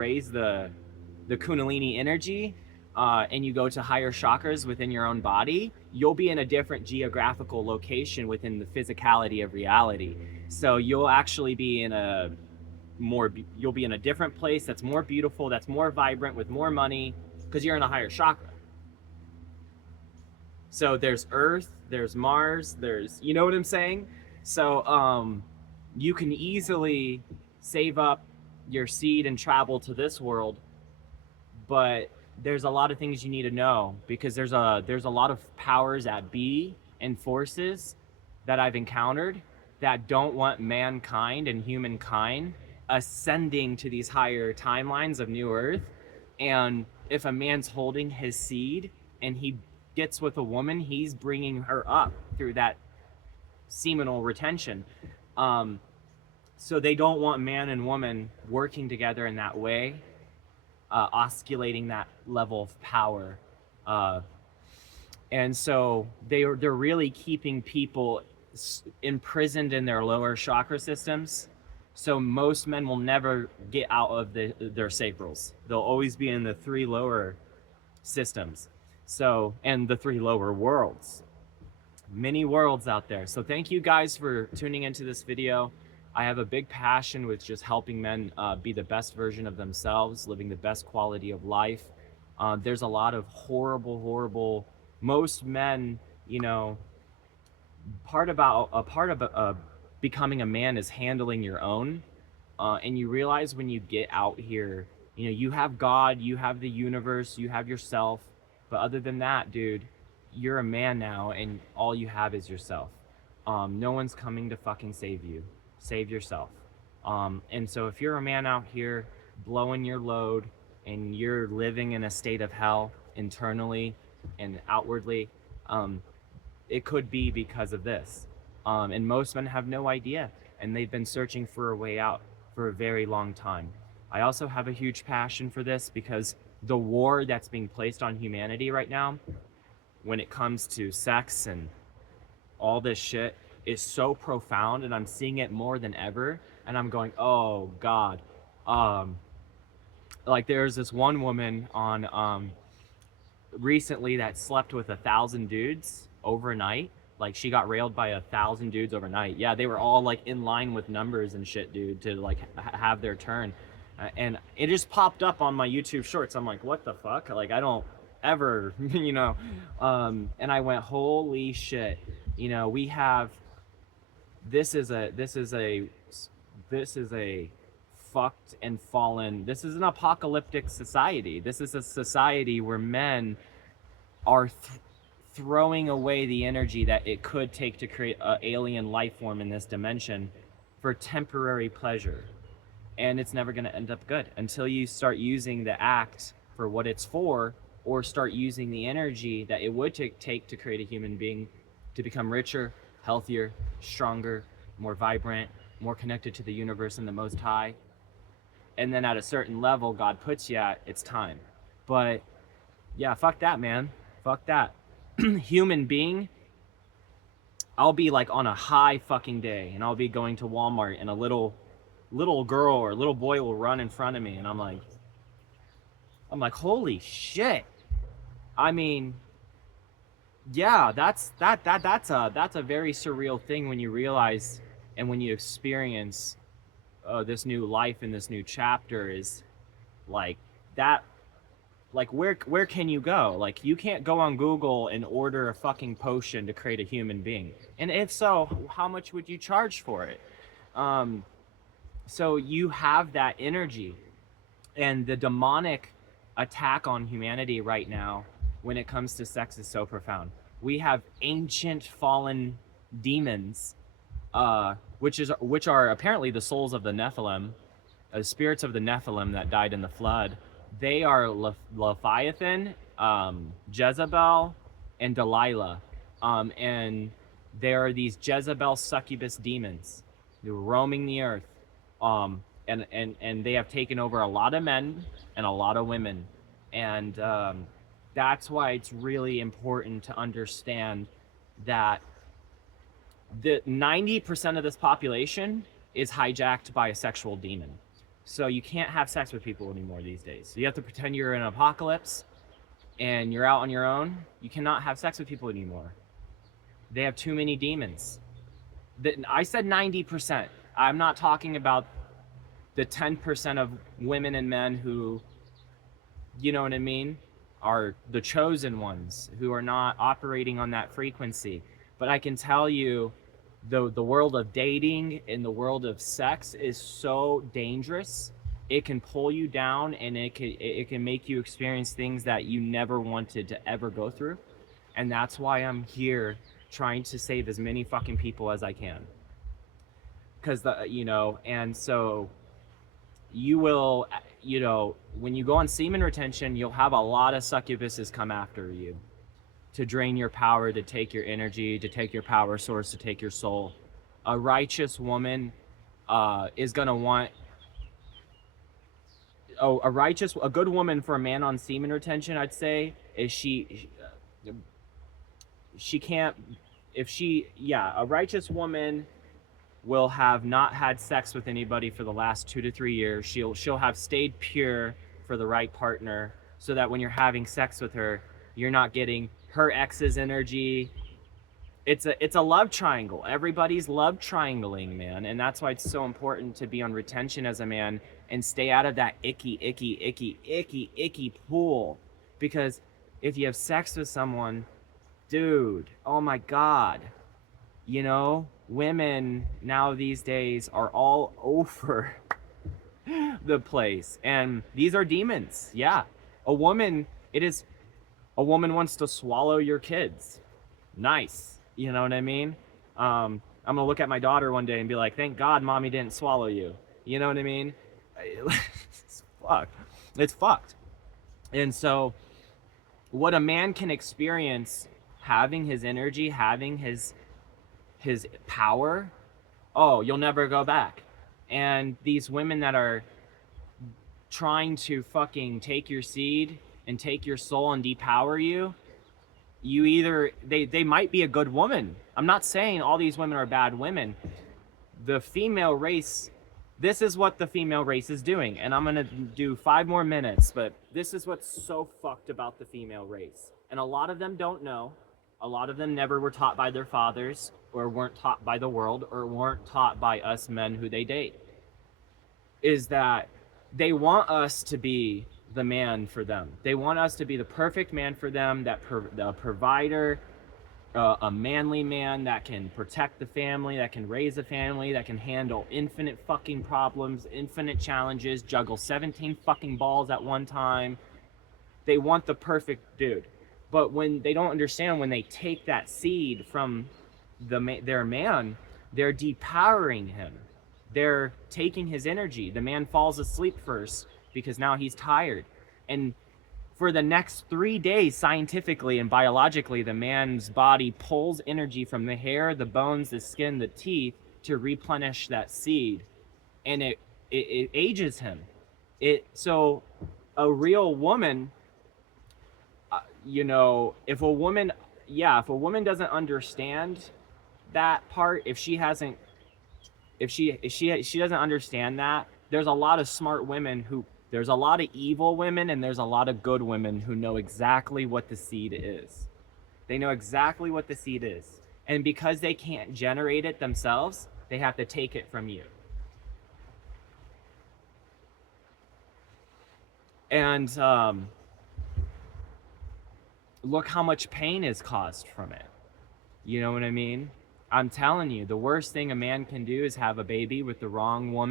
raise the Kundalini energy, and you go to higher chakras within your own body, you'll be in a different geographical location within the physicality of reality. So you'll actually be in a you'll be in a different place that's more beautiful, that's more vibrant, with more money, because you're in a higher chakra. So there's Earth, there's Mars, there's, you know what I'm saying? So you can easily save up your seed and travel to this world, but there's a lot of things you need to know, because there's a lot of powers at B and forces that I've encountered that don't want mankind and humankind ascending to these higher timelines of New Earth. And if a man's holding his seed and he gets with a woman, he's bringing her up through that seminal retention. So they don't want man and woman working together in that way, osculating that level of power. And so they're really keeping people imprisoned in their lower chakra systems. So most men will never get out of their sacrals. They'll always be in the three lower systems. So, and the three lower worlds. Many worlds out there. So thank you guys for tuning into this video. I have a big passion with just helping men be the best version of themselves, living the best quality of life. There's a lot of horrible, most men, you know, part of becoming a man is handling your own. And you realize when you get out here, you know, you have God, you have the universe, you have yourself. But other than that, dude, you're a man now, and all you have is yourself. No one's coming to fucking save you. Save yourself. And so if you're a man out here blowing your load and you're living in a state of hell internally and outwardly, it could be because of this. And most men have no idea, and they've been searching for a way out for a very long time. I also have a huge passion for this because the war that's being placed on humanity right now, when it comes to sex and all this shit, is so profound, and I'm seeing it more than ever, and I'm going, oh God. Like there's this one woman on recently that slept with 1,000 dudes overnight. Like she got railed by 1,000 dudes overnight. Yeah, they were all like in line with numbers and shit, dude, to like have their turn. And it just popped up on my YouTube shorts. I'm like, what the fuck? Like I don't ever, you know. And I went, holy shit. You know, we have this is a fucked and fallen. This is an apocalyptic society. This is a society where men are throwing away the energy that it could take to create an alien life form in this dimension for temporary pleasure. And it's never going to end up good until you start using the act for what it's for, or start using the energy that it would take to create a human being to become richer, healthier, stronger, more vibrant, more connected to the universe and the Most High. And then at a certain level God puts you at, it's time. But yeah, fuck that, man. Fuck that. Human being, I'll be like on a high fucking day and I'll be going to Walmart and a little girl or little boy will run in front of me, and I'm like, holy shit. I mean, yeah, that's a very surreal thing when you realize and when you experience this new life and this new chapter is like that. Like where can you go? Like you can't go on Google and order a fucking potion to create a human being. And if so, how much would you charge for it? So you have that energy, and the demonic attack on humanity right now when it comes to sex is so profound. We have ancient fallen demons, which are apparently the souls of the Nephilim, spirits of the Nephilim that died in the flood. They are Leviathan, Jezebel, and Delilah, and there are these Jezebel succubus demons who are roaming the earth, and they have taken over a lot of men and a lot of women, and that's why it's really important to understand that the 90% of this population is hijacked by a sexual demon. So you can't have sex with people anymore these days. So you have to pretend you're in an apocalypse and you're out on your own. You cannot have sex with people anymore. They have too many demons. I said 90%. I'm not talking about the 10% of women and men who, you know what I mean, are the chosen ones who are not operating on that frequency. But I can tell you, the world of dating and the world of sex is so dangerous. It can pull you down, and it can make you experience things that you never wanted to ever go through. And that's why I'm here trying to save as many fucking people as I can. Because and so you will, when you go on semen retention, you'll have a lot of succubuses come after you to drain your power, to take your energy, to take your power source, to take your soul. A righteous woman is gonna want a good woman for a man on semen retention. I'd say is she can't if she yeah a righteous woman will have not had sex with anybody for the last 2 to 3 years. She'll have stayed pure for the right partner, so that when you're having sex with her, you're not getting her ex's energy. It's a love triangle. Everybody's love triangling, man, and that's why it's so important to be on retention as a man and stay out of that icky pool. Because if you have sex with someone, dude, oh my god, women now these days are all over the place, and these are demons. Yeah, a woman it is a woman wants to swallow your kids. Nice. You know what I mean? I'm gonna look at my daughter one day and be like, thank god mommy didn't swallow you. You know what I mean? It's fucked. It's fucked. And so what a man can experience, having his energy, having his power, oh, you'll never go back. And these women that are trying to fucking take your seed and take your soul and depower you, they might be a good woman. I'm not saying all these women are bad women. The female race, this is what the female race is doing. And I'm gonna do 5 more minutes, but this is what's so fucked about the female race. And a lot of them don't know. A lot of them never were taught by their fathers, or weren't taught by the world, or weren't taught by us men who they date. Is that they want us to be the man for them. They want us to be the perfect man for them, the provider, a manly man that can protect the family, that can raise a family, that can handle infinite fucking problems, infinite challenges, juggle 17 fucking balls at one time. They want the perfect dude. But when they don't understand, when they take that seed from their man, they're depowering him. They're taking his energy. The man falls asleep first because now he's tired. And for the next 3 days, scientifically and biologically, the man's body pulls energy from the hair, the bones, the skin, the teeth to replenish that seed. And it ages him. So a real woman, if a woman doesn't understand that part, if she doesn't understand that, there's a lot of smart women there's a lot of evil women, and there's a lot of good women who know exactly what the seed is. They know exactly what the seed is. And because they can't generate it themselves, they have to take it from you. And look how much pain is caused from it. You know what I mean? I'm telling you, the worst thing a man can do is have a baby with the wrong woman.